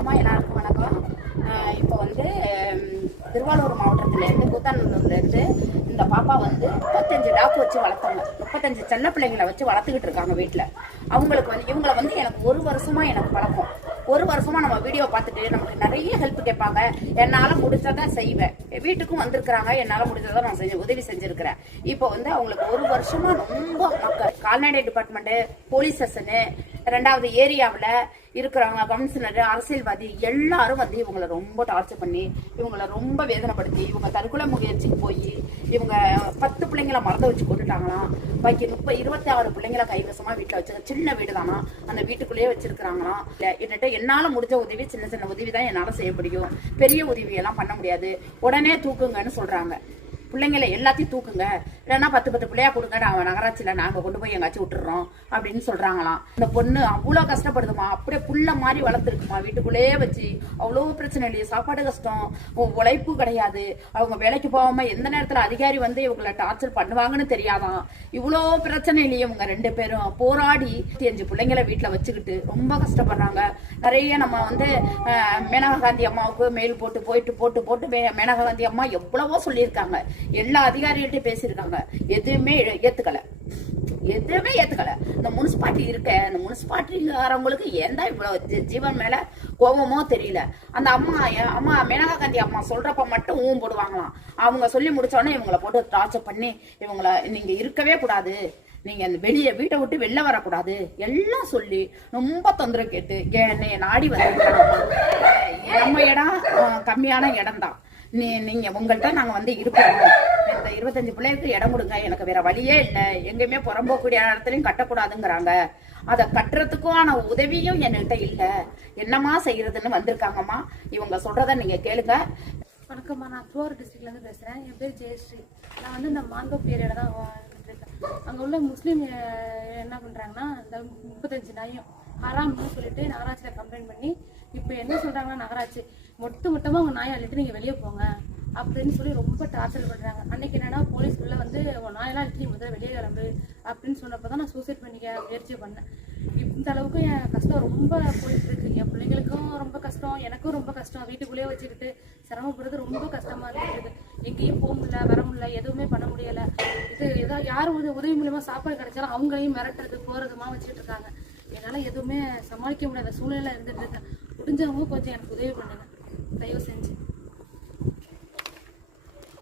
அம்மா எல்லாருக்கும் வணக்கம். இப்போ வந்து திருவாரூர் மாவட்டத்திலேருந்து கூத்தாநல்லூர்லேருந்து இந்த பாப்பா வந்து முப்பத்தஞ்சு டாக்கு வச்சு வளர்த்தாங்க முப்பத்தஞ்சு சின்ன பிள்ளைங்களை வச்சு வளர்த்துக்கிட்டு இருக்காங்க வீட்டில் அவங்களுக்கு வந்து இவங்கள வந்து எனக்கு ஒரு வருஷமாக எனக்கு பழக்கம். ஒரு வருஷமா நம்ம வீடியோ பார்த்துட்டு நமக்கு நிறைய ஹெல்ப் கேட்பாங்க. என்னால் முடிஞ்சதை செய்வேன். வீட்டுக்கும் வந்திருக்கிறாங்க. என்னால் முடிஞ்சதை நான் செஞ்சு உதவி செஞ்சிருக்கிறேன். இப்போ வந்து அவங்களுக்கு ஒரு வருஷமா ரொம்ப மக்கள். கால்நடை டிபார்ட்மெண்ட்டு போலீஸ் ஸ்டேஷனு ரெண்டாவது ஏரியாவில் இருக்கிறவங்க கவுன்சிலர் அரசியல்வாதி எல்லாரும் வந்து இவங்களை ரொம்ப டார்ச்சர் பண்ணி இவங்களை ரொம்ப வேதனைப்படுத்தி இவங்க தற்கொலை முயற்சிக்கு போய் இவங்க பத்து பிள்ளைங்கள மறந்து வச்சு கொண்டுட்டாங்களாம் பாக்கி முப்பது இருபத்தி ஆறு பிள்ளைங்கள கைவசமா வீட்டில் வச்சு சின்ன வீடு தானா அந்த வீட்டுக்குள்ளேயே வச்சிருக்கிறாங்களாம். இல்ல, என்னட்ட என்னால் முடிஞ்ச உதவி சின்ன சின்ன உதவி தான் என்னால் செய்ய முடியும். பெரிய உதவியெல்லாம் பண்ண முடியாது. உடனே தூக்குங்கன்னு சொல்கிறாங்க பிள்ளைங்களை எல்லாத்தையும் தூக்குங்க. இல்லைன்னா பத்து பத்து பிள்ளையா கொடுங்க நாங்கள் நகராட்சியில் நாங்கள் கொண்டு போய் எங்காச்சும் விட்டுறோம் அப்படின்னு சொல்றாங்களாம். இந்த பொண்ணு அவ்வளோ கஷ்டப்படுதுமா. அப்படியே புள்ள மாதிரி வளர்த்துருக்குமா. வீட்டுக்குள்ளேயே வச்சு அவ்வளோ பிரச்சனை இல்லையே. சாப்பாடு கஷ்டம். உழைப்பு கிடையாது. அவங்க வேலைக்கு போகாம எந்த நேரத்தில் அதிகாரி வந்து இவங்களை டார்ச்சர் பண்ணுவாங்கன்னு தெரியாதான். இவ்வளோ பிரச்சனை இல்லையே இவங்க ரெண்டு பேரும். போராடி அஞ்சு பிள்ளைங்களை வீட்டில் வச்சுக்கிட்டு ரொம்ப கஷ்டப்படுறாங்க. நிறைய நம்ம வந்து மேனகா காந்தி அம்மாவுக்கு மெயில் போட்டு போயிட்டு போட்டு போட்டு மேனகா காந்தி அம்மா எவ்வளவோ சொல்லியிருக்காங்க. எல்லா அதிகாரிகள்ட்டையும் பேசியிருக்காங்க. எதுவுமே ஏத்துக்கல. எதுவுமே ஏத்துக்கல. இந்த முனிசிபாலிட்டி இருக்க. இந்த முனிசிபாலிட்டிங்கிறவங்களுக்கு ஏன்டா இவ்வளவு ஜீவன் மேல கோபமோ தெரியல. அந்த அம்மா என் அம்மா மேனகா காந்தி அம்மா சொல்றப்ப மட்டும் ஊம் போடுவாங்களாம். அவங்க சொல்லி முடிச்ச உடனே இவங்களை போட்டு டார்ச்சர் பண்ணி இவங்கள நீங்க இருக்கவே கூடாது. நீங்க அந்த வெளியே வீட்டை விட்டு வெளில வரக்கூடாது. எல்லாம் சொல்லி ரொம்ப தொந்தரவு கேட்டு ஏ- என்னைய நாடி வந்து நம்ம இடம் கம்மியான இடம் தான் நீ நீங்க உங்கள்கிட்ட நாங்க வந்து இருக்கிறோம். இந்த இருபத்தஞ்சு பிள்ளைகளுக்கு இடம் கொடுங்க. எனக்கு வேற வழியே இல்லை. எங்கேயுமே புறம்போக்கூடிய இடத்துலையும் கட்டக்கூடாதுங்கிறாங்க. அதை கட்டுறதுக்கான உதவியும் என்கிட்ட இல்லை. என்னமா செய்யறதுன்னு வந்திருக்காங்கம்மா. இவங்க சொல்றத நீங்க கேளுங்க. வணக்கம்மா. நான் திருவாரூர் டிஸ்ட்ரிக்ட்லேருந்து பேசுகிறேன் என் பேர் ஜெயஸ்ரீ. நான் வந்து இந்த மாங்கோ ஏரியாவில் தான் அங்கே உள்ள முஸ்லீம் என்ன பண்ணுறாங்கன்னா இந்த முப்பத்தஞ்சு நாயும் ஹராம்னு சொல்லிட்டு நகராட்சியில் கம்ப்ளைண்ட் பண்ணி இப்போ என்ன சொல்கிறாங்கன்னா நகராட்சி மொட்டு மொத்தமாக உங்கள் நாயை அழுத்து நீங்கள் வெளியே போங்க அப்படின்னு சொல்லி ரொம்ப டார்ச்சர் பண்ணுறாங்க அன்னைக்கு என்னன்னா போலீஸ் உள்ள வந்து உன் நாயெல்லாம் அள்ளிட்டு நீ முதல்ல வெளியே கிளம்பு அப்படின்னு சொன்னப்போ தான் நான் சூசைட் பண்ணிக்க முயற்சி பண்ணேன். இந்த அளவுக்கு என் கஷ்டம் ரொம்ப போயிட்டு இருக்கு. என் பிள்ளைங்களுக்கும் ரொம்ப கஷ்டம் எனக்கும் ரொம்ப கஷ்டம். வீட்டுக்குள்ளேயே வச்சுக்கிட்டு சிரமப்படுறது ரொம்ப கஷ்டமாக இருக்குது எங்கேயும் போக முடியல வர முடியல எதுவுமே பண்ண முடியலை. இது ஏதோ யார் உதவி உதவி மூலியமா சாப்பாடு கிடைச்சாலும் அவங்களையும் மிரட்டுறது போகிறதுமா வச்சுட்டு இருக்காங்க. என்னால் எதுவுமே சமாளிக்க முடியாத சூழ்நிலை இருந்துட்டு இருக்கேன். முடிஞ்சவங்க கொஞ்சம் எனக்கு உதவி பண்ணுங்க தயவு செஞ்சு